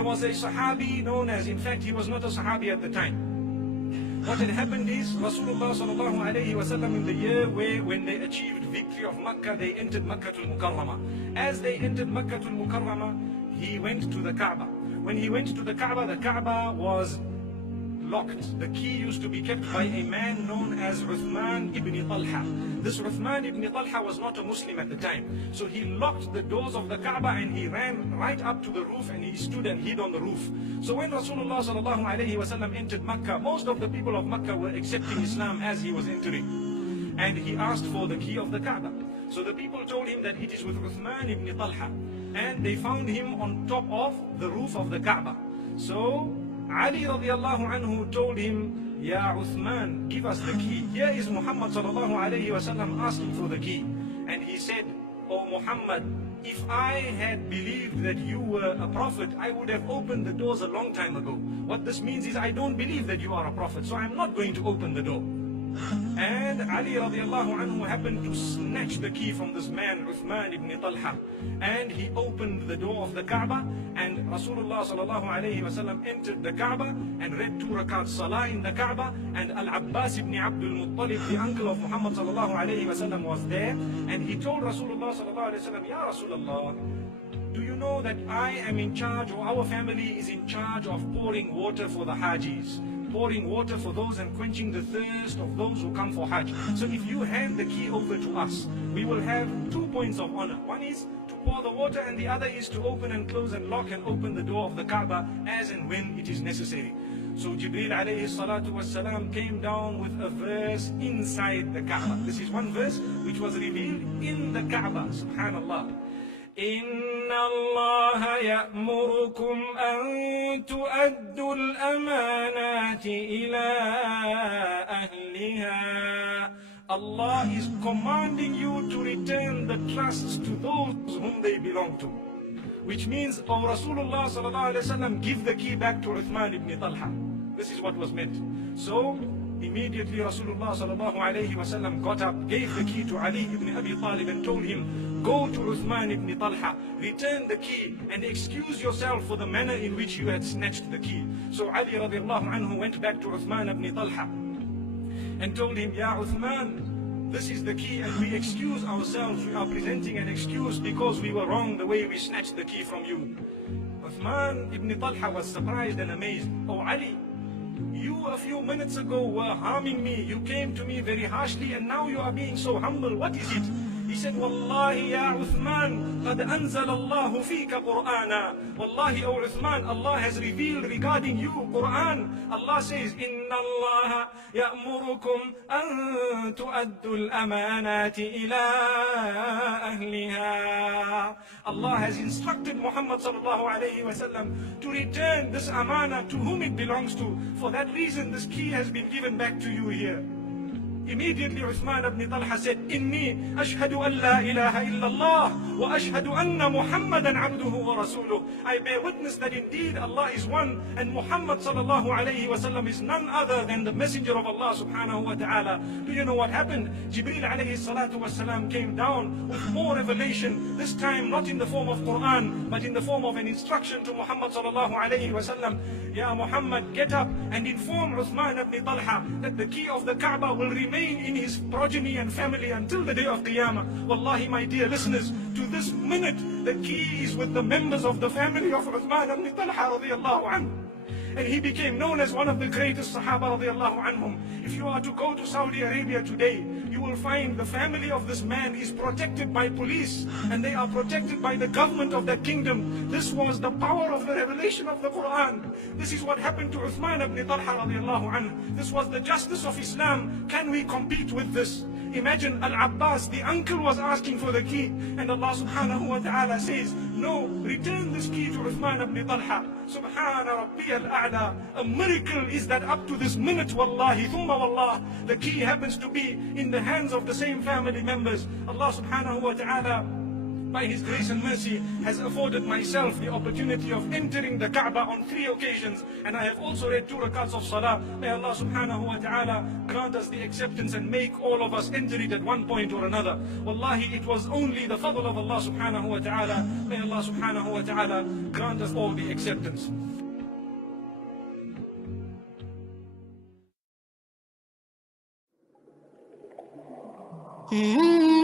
There was a Sahabi known as, in fact he was not a Sahabi at the time. What had happened is, Rasulullah sallallahu alayhi wa sallam, in the year when they achieved victory of Makkah, they entered Makkah al-Mukarramah. As they entered Makkah al-Mukarramah, he went to the Kaaba. When he went to the Kaaba was locked. The key used to be kept by a man known as Uthman ibn Talha. This Uthman ibn Talha was not a Muslim at the time. So he locked the doors of the Kaaba and he ran right up to the roof and he stood and hid on the roof. So when Rasulullah sallallahu alayhi wa sallam entered Makkah, most of the people of Makkah were accepting Islam as he was entering. And he asked for the key of the Kaaba. So the people told him that it is with Uthman ibn Talha. And they found him on top of the roof of the Kaaba. So Ali radiallahu anhu told him, Ya Uthman, give us the key. Here is Muhammad sallallahu alayhi wa sallam asking for the key. And he said, Oh Muhammad, if I had believed that you were a prophet, I would have opened the doors a long time ago. What this means is I don't believe that you are a prophet, so I'm not going to open the door. And Ali radiallahu anhu happened to snatch the key from this man, Uthman ibn Talha. And he opened the door of the Kaaba, and Rasulullah sallallahu alayhi wa sallam entered the Kaaba and read 2 rakat salah in the Kaaba. And Al-Abbas ibn Abdul Muttalib, the uncle of Muhammad sallallahu alayhi wa sallam, was there. And he told Rasulullah sallallahu alayhi wa sallam, Ya Rasulullah, do you know that I am in charge, or our family is in charge of pouring water for the Hajis? Pouring water for those and quenching the thirst of those who come for Hajj. So if you hand the key over to us, we will have 2 points of honor. One is to pour the water, and the other is to open and close and lock and open the door of the Kaaba as and when it is necessary. So Jibreel alayhi salatu wassalam came down with a verse inside the Kaaba. This is one verse which was revealed in the Kaaba. Subhanallah. إن الله يأمركم أن تؤدوا الأمانات إلى أهلها. Allah is commanding you to return the trusts to those whom they belong to. Which means, oh Rasulullah sallallahu alayhi wa sallam, give the key back to Uthman ibn Talha. This is what was meant. So immediately Rasulullah sallallahu alayhi wa sallam got up, gave the key to Ali ibn Abi Talib and told him, go to Uthman ibn Talha, return the key and excuse yourself for the manner in which you had snatched the key. So Ali radiallahu anhu went back to Uthman ibn Talha and told him, Ya Uthman, this is the key and we excuse ourselves. We are presenting an excuse because we were wrong the way we snatched the key from you. Uthman ibn Talha was surprised and amazed. Oh Ali, you a few minutes ago were harming me. You came to me very harshly and now you are being so humble. What is it? He said, Wallahi ya Uthman, قَدْ أَنزَلَ اللَّهُ فِيكَ قُرْآنًا. Wallahi, O Uthman, Allah has revealed regarding you Qur'an. Allah says, إِنَّ اللَّهَ يَأْمُرُكُمْ أَن تُؤَدُّوا الْأَمَانَاتِ إِلَىٰ أَهْلِهَا. Allah has instructed Muhammad sallallahu alayhi wa sallam to return this amana to whom it belongs to. For that reason, this key has been given back to you here. Immediately Uthman ibn Talha said, Inni ashhadu an la ilaha illallah wa ashhadu anna Muhammadan abduhu wa rasuluh. I bear witness that indeed Allah is one and Muhammad sallallahu alayhi wa sallam is none other than the messenger of Allah subhanahu wa ta'ala. Do you know what happened? Jibreel alayhi salatu wasalam came down with more revelation, this time not in the form of Quran, but in the form of an instruction to Muhammad sallallahu alayhi wa sallam. Ya Muhammad, get up and inform Uthman ibn Talha that the key of the Kaaba will remain in his progeny and family until the day of Qiyamah. Wallahi, my dear listeners, to this minute, the key is with the members of the family of Uthman ibn Talha radiallahu anhu. And he became known as one of the greatest Sahaba radiallahu anhum. If you are to go to Saudi Arabia today, you will find the family of this man is protected by police and they are protected by the government of that kingdom. This was the power of the revelation of the Quran. This is what happened to Uthman ibn Talha radiallahu anhu. This was the justice of Islam. Can we compete with this? Imagine Al-Abbas, the uncle, was asking for the key, and Allah subhanahu wa ta'ala says, no, return this key to Uthman ibn Talha. Subhana Rabbi al-A'la. A miracle is that up to this minute, wallahi, thumma wallah, the key happens to be in the hands of the same family members. Allah subhanahu wa ta'ala by His grace and mercy, has afforded myself the opportunity of entering the Kaaba on 3 occasions, and I have also read 2 rakats of salah. May Allah subhanahu wa ta'ala grant us the acceptance and make all of us enter it at one point or another. Wallahi, it was only the fadl of Allah subhanahu wa ta'ala. May Allah subhanahu wa ta'ala grant us all the acceptance. Mm-hmm.